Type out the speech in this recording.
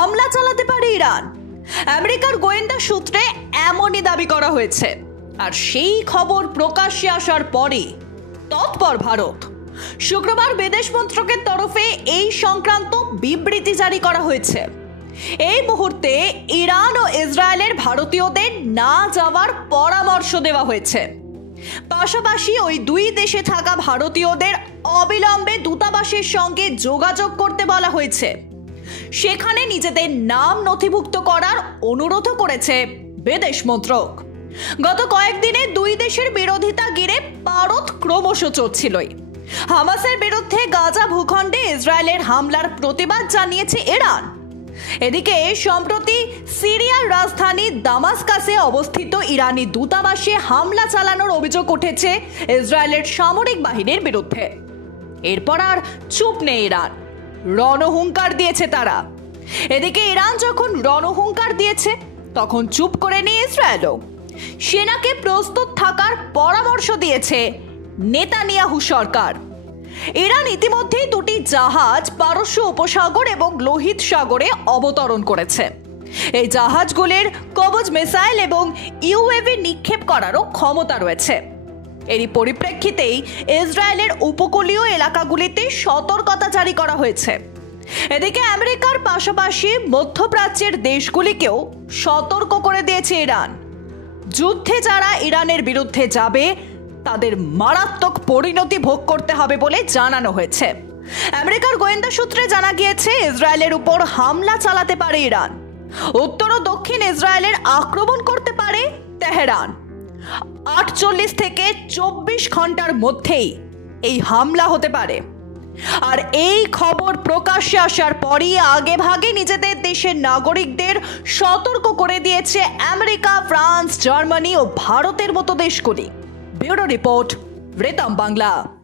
হামলা চালাতে পারে ইরান। আমেরিকার গোয়েন্দা সূত্রে এমনই দাবি করা হয়েছে। আর সেই খবর প্রকাশ্যে আসার পরে তৎপর ভারত। শুক্রবার বিদেশ মন্ত্রকের তরফে এই সংক্রান্ত বিবৃতি জারি করা হয়েছে। এই মুহূর্তে ইরান ও ইসরায়েলের ভারতীয়দের না যাওয়ার পরামর্শ দেওয়া হয়েছে। পাশাপাশি ওই দুই দেশে থাকা ভারতীয়দের অবিলম্বে দূতাবাসের সঙ্গে যোগাযোগ করতে বলা হয়েছে। সেখানে নিজেদের নাম নথিভুক্ত করার অনুরোধও করেছে বিদেশ মন্ত্রক। গত কয়েকদিনে দুই দেশের বিরোধিতা ঘিরে পারদ ক্রমশ চড়ছিলই। হামাসের বিরুদ্ধে গাজা ভূখণ্ডে ইসরায়েলের হামলার প্রতিবাদ জানিয়েছে ইরান। এদিকে সম্প্রতি সিরিয়ার রাজধানী দামাস্কাসে অবস্থিত ইরানি দূতাবাসে হামলা চালানোর অভিযোগ উঠেছে ইসরায়েলের সামরিক বাহিনীর বিরুদ্ধে। এরপর আর চুপ নেই ইরান, রণহুঙ্কার দিয়েছে তারা। এদিকে ইরান যখন রণহুঙ্কার দিয়েছে তখন চুপ করে নিয়ে ইসরায়েলও সেনাকে প্রস্তুত থাকার পরামর্শ দিয়েছে নেতানিয়াহু সরকার। ইরান ইতিমধ্যেই দুটি জাহাজ পারস্য উপসাগর এবং লোহিত সাগরে অবতরণ করেছে। এই জাহাজগুলির কবচ মিসাইল এবং ইউএভি নিক্ষেপ করারও ক্ষমতা রয়েছে। এরই পরিপ্রেক্ষিতেই ইসরায়েলের উপকূলীয় এলাকাগুলিতে সতর্কতা জারি করা হয়েছে। এদিকে আমেরিকার পাশাপাশি মধ্যপ্রাচ্যের দেশগুলিকেও সতর্ক করে দিয়েছে ইরান। যুদ্ধে যারা ইরানের বিরুদ্ধে যাবে তাদের মারাত্মক পরিণতি ভোগ করতে হবে বলে জানানো হয়েছে। আমেরিকার গোয়েন্দা সূত্রে জানা গিয়েছে ইসরায়েলের উপর হামলা চালাতে পারে ইরান। উত্তর ও দক্ষিণ ইসরায়েলের আক্রমণ করতে পারে তেহরান। 48 থেকে 24 ঘন্টার মধ্যেই এই হামলা হতে পারে। আর এই খবর প্রকাশ্যে আসার পরই আগে ভাগে নিজেদের দেশের নাগরিকদের সতর্ক করে দিয়েছে আমেরিকা, ফ্রান্স, জার্মানি ও ভারতের মতো দেশগুলি। Bureau report, Ritam Bangla.